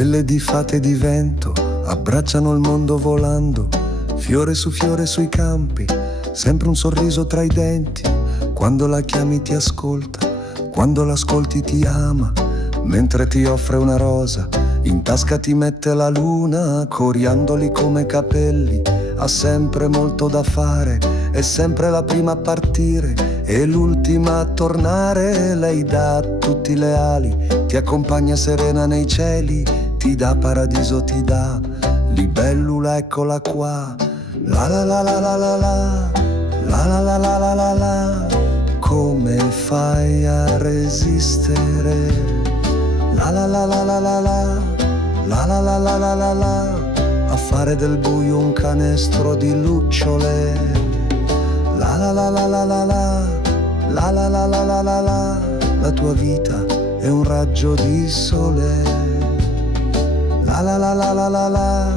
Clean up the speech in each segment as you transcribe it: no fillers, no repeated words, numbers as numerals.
Stelle di fate di vento abbracciano il mondo volando, fiore su fiore sui campi, sempre un sorriso tra i denti. Quando la chiami ti ascolta, quando l'ascolti ti ama, mentre ti offre una rosa, in tasca ti mette la luna, coriandoli come capelli. Ha sempre molto da fare, è sempre la prima a partire e l'ultima a tornare. Lei dà tutti le ali, ti accompagna serena nei cieli, ti dà paradiso, ti dà libellula, eccola qua. La la la la la la la, la la la la la la la. Come fai a resistere? La la la la la la la, la la la la la la la. A fare del buio un canestro di lucciole. La la la la la la la, la la la la la la la. La tua vita è un raggio di sole. La la la la la la la,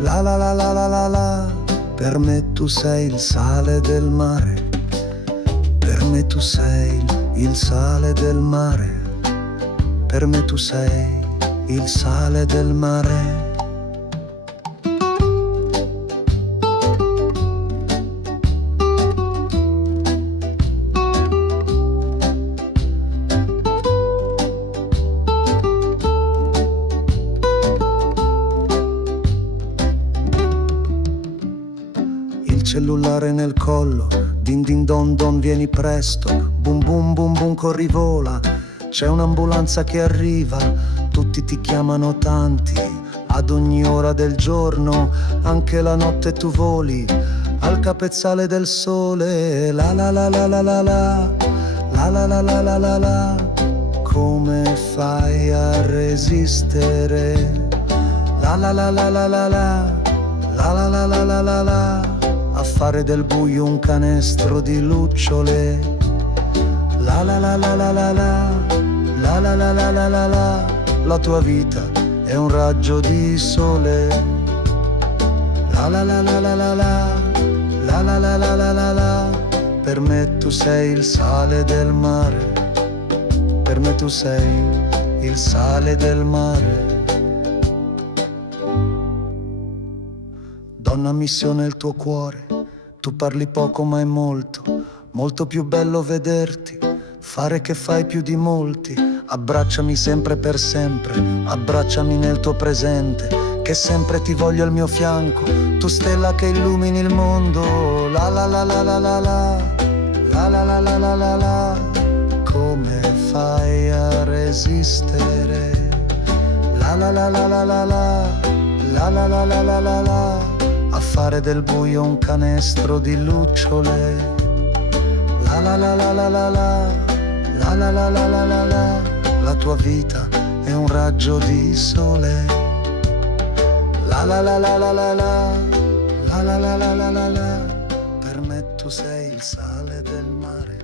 la la la la la la la. Per me tu sei il sale del mare, per me tu sei il sale del mare, per me tu sei il sale del mare. Cellulare nel collo, din din don don vieni presto, bum bum bum bum corri vola, c'è un'ambulanza che arriva, tutti ti chiamano tanti, ad ogni ora del giorno, anche la notte tu voli, al capezzale del sole. La la la la la la la, la la la la la la la. Come fai a resistere? La la la la la la la, la la la la la la la. A fare del buio un canestro di lucciole. La la la la la la la, la la la la la la la. La tua vita è un raggio di sole. La la la la la la la, la la la la la la la. Per me tu sei il sale del mare, per me tu sei il sale del mare. Donna, missione il tuo cuore, tu parli poco ma è molto, molto più bello vederti, fare che fai più di molti. Abbracciami sempre per sempre, abbracciami nel tuo presente, che sempre ti voglio al mio fianco, tu stella che illumini il mondo. La la la la la la la, la la la la la la la. Come fai a resistere? La la la la la la la, la la la la la la la. A fare del buio un canestro di lucciole. La la la la la la la, la la la la la la la. La tua vita è un raggio di sole. La la la la la la la, la la la la la la la. Per me tu sei il sale del mare.